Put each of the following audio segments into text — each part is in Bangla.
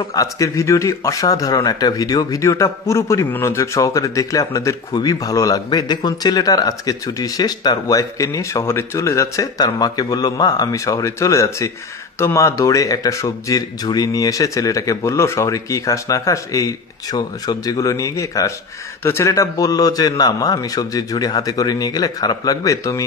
দর্শক, আজকের ভিডিওটি অসাধারণ একটা ভিডিওটা পুরোপুরি মনোযোগ সহকারে দেখলে আপনাদের খুবই ভালো লাগবে। দেখুন, ছেলেটার আজকে ছুটি শেষ, তার ওয়াইফকে নিয়ে শহরে চলে যাচ্ছে। তার মাকে বলল, মা আমি শহরে চলে যাচ্ছি। তো মা দৌড়ে একটা সবজির ঝুড়ি নিয়ে এসে ছেলেটাকে বলল, শহরে কি খাস না খাস এই সবজিগুলো নিয়ে গিয়ে খাস। তো ছেলেটা বলল যে, না মা, আমি সবজির ঝুড়ি হাতে করে নিয়ে গেলে খারাপ লাগবে, তুমি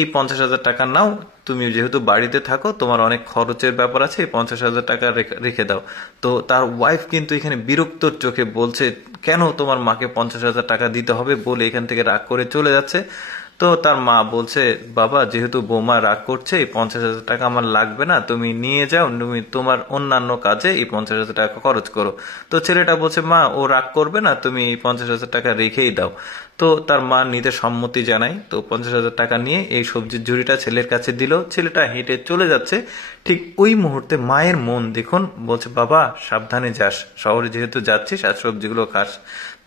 এই 50,000 টাকা নাও, তুমি যেহেতু বাড়িতে থাকো তোমার অনেক খরচের ব্যাপার আছে, 50,000 টাকা রেখে দাও। তো তার ওয়াইফ কিন্তু এখানে বিরক্তর চোখে বলছে, কেন তোমার মাকে 50,000 টাকা দিতে হবে বলে এখান থেকে রাগ করে চলে যাচ্ছে। তো তার মা বলছে, বাবা যেহেতু বৌমা রাগ করছে, এই 50,000 টাকা আমার লাগবে না, তুমি নিয়ে যাও, তুমি তোমার অন্যান্য কাজে এই 50,000 টাকা খরচ করো। তো ছেলেটা বলছে, মা ও রাগ করবে না, তুমি এই 50,000 টাকা রেখেই দাও। তো তার মা নিতে সম্মতি জানায়। তো 50,000 টাকা নিয়ে এই সবজির ঝুড়িটা ছেলের কাছে দিল। ছেলেটা হেঁটে চলে যাচ্ছে। ঠিক ওই মুহূর্তে মায়ের মন দেখুন, বলছে, বাবা সাবধানে যাস, শহরে যেহেতু যাচ্ছিস আর সবজিগুলো খাস।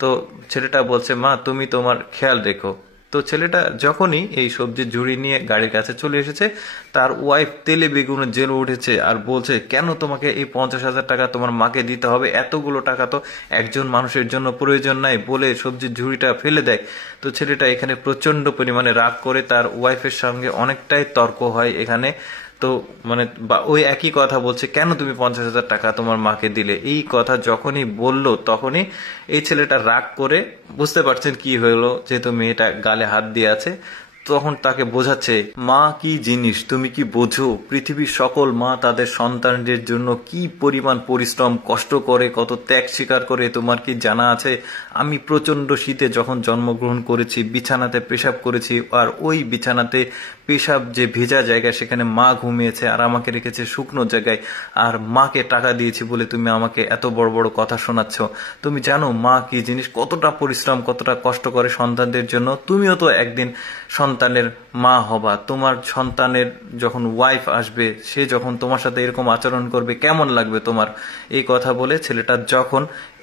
তো ছেলেটা বলছে, মা তুমি তোমার খেয়াল রেখো। তো ছেলেটা যখনই এই সবজির ঝুড়ি নিয়ে গাড়ির কাছে চলে এসেছে, তার ওয়াইফ তেলে বেগুনে জ্বলে উঠেছে আর বলছে, কেন তোমাকে এই 50,000 টাকা তোমার মাকে দিতে হবে, এতগুলো টাকা তো একজন মানুষের জন্য প্রয়োজন নাই, বলে সবজির ঝুড়িটা ফেলে দেয়। তো ছেলেটা এখানে প্রচন্ড পরিমাণে রাগ করে তার ওয়াইফের সঙ্গে অনেকটাই তর্ক হয় এখানে। তো মানে ওই একই কথা বলছে, কেন তুমি 50,000 টাকা তোমার মাকে দিলে। এই কথা যখনই বলল তখনই এই ছেলেটা রাগ করে, বুঝতে পারছেন কি হলো, যেহেতু মেয়েটা গালে হাত দিয়ে আছে, তখন তাকে বোঝাচ্ছে, মা কি জিনিস তুমি কি বোঝো, পৃথিবীর সকল মা তাদের সন্তানদের জন্য কি পরিমাণ পরিশ্রম কষ্ট করে, কত ত্যাগ স্বীকার করে তোমার কি জানা আছে। আমি প্রচন্ড শীতে যখন জন্মগ্রহণ করেছি বিছানাতে পেশাব করেছি, আর ওই বিছানাতে পেশাব যে ভেজা জায়গা সেখানে মা ঘুমিয়েছে আর আমাকে রেখেছে শুকনো জায়গায়, আর মাকে টাকা দিয়েছি বলে তুমি আমাকে এত বড় বড় কথা শোনাচ্ছ। তুমি জানো মা কি জিনিস, কতটা পরিশ্রম কতটা কষ্ট করে সন্তানদের জন্য। তুমিও তো একদিন সন্তানের মা হবা, তোমার সন্তানের যখন ওয়াইফ আসবে, সে যখন তোমার সাথে এরকম আচরণ করবে কেমন লাগবে তোমার। এই কথা বলে ছেলেটা যখন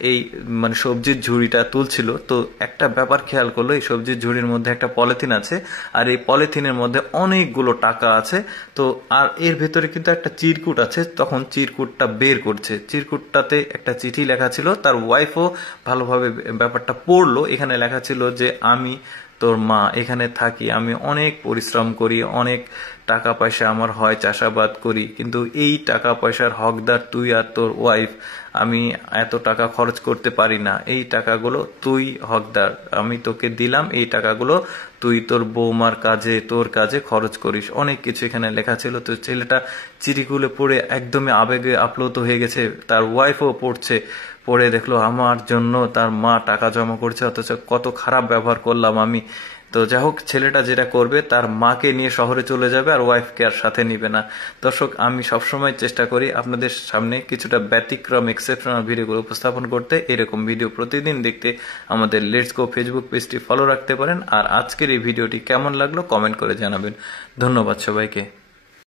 এই মানে সবজির ঝুড়িটা তুলছিল, তো একটা ব্যাপার খেয়াল করলো, এই সবজির ঝুড়ির মধ্যে একটা পলিথিন আছে, আর এই পলিথিনের মধ্যে অনেকগুলো টাকা আছে। তো আর এর ভেতরে কিন্তু একটা চিরকুট আছে, তখন চিরকুটটা বের করছে, চিরকুটটাতে একটা চিঠি লেখা ছিল। তার ওয়াইফও ভালোভাবে ব্যাপারটা পড়লো, এখানে লেখা ছিল যে, আমি তোর মা এখানে থাকি, আমি অনেক পরিশ্রম করি, অনেক টাকা পয়সা আমার হয়, চাষাবাদ করি, কিন্তু এই টাকা পয়সার হকদার তুই আর তোর ওয়াইফ। আমি এত টাকা খরচ করতে পারি না, এই টাকাগুলো তুই হকদার, আমি তোকে দিলাম, এই টাকাগুলো তুই তোর বৌমার কাজে তোর কাজে খরচ করিস। অনেক কিছু এখানে লেখা ছিল। তো ছেলেটা চিঠিগুলো পড়ে একদমই আবেগে আপ্লুত হয়ে গেছে। তার ওয়াইফও পড়ছে, পড়ে দেখলো আমার জন্য তার মা টাকা জমা করছে, অথচ কত খারাপ ব্যবহার করলাম আমি। তো যাই হোক, ছেলেটা যেটা করবে, তার মাকে নিয়ে শহরে চলে যাবে আর ওয়াইফকে আর সাথে নিবে না। দর্শক, আমি সবসময় চেষ্টা করি আপনাদের সামনে কিছুটা ব্যতিক্রম এক্সেপশনাল ভিডিওগুলো উপস্থাপন করতে। এরকম ভিডিও প্রতিদিন দেখতে আমাদের লেটস গো ফেসবুক পেজটি ফলো রাখতে পারেন। আর আজকের এই ভিডিওটি কেমন লাগলো কমেন্ট করে জানাবেন। ধন্যবাদ সবাইকে।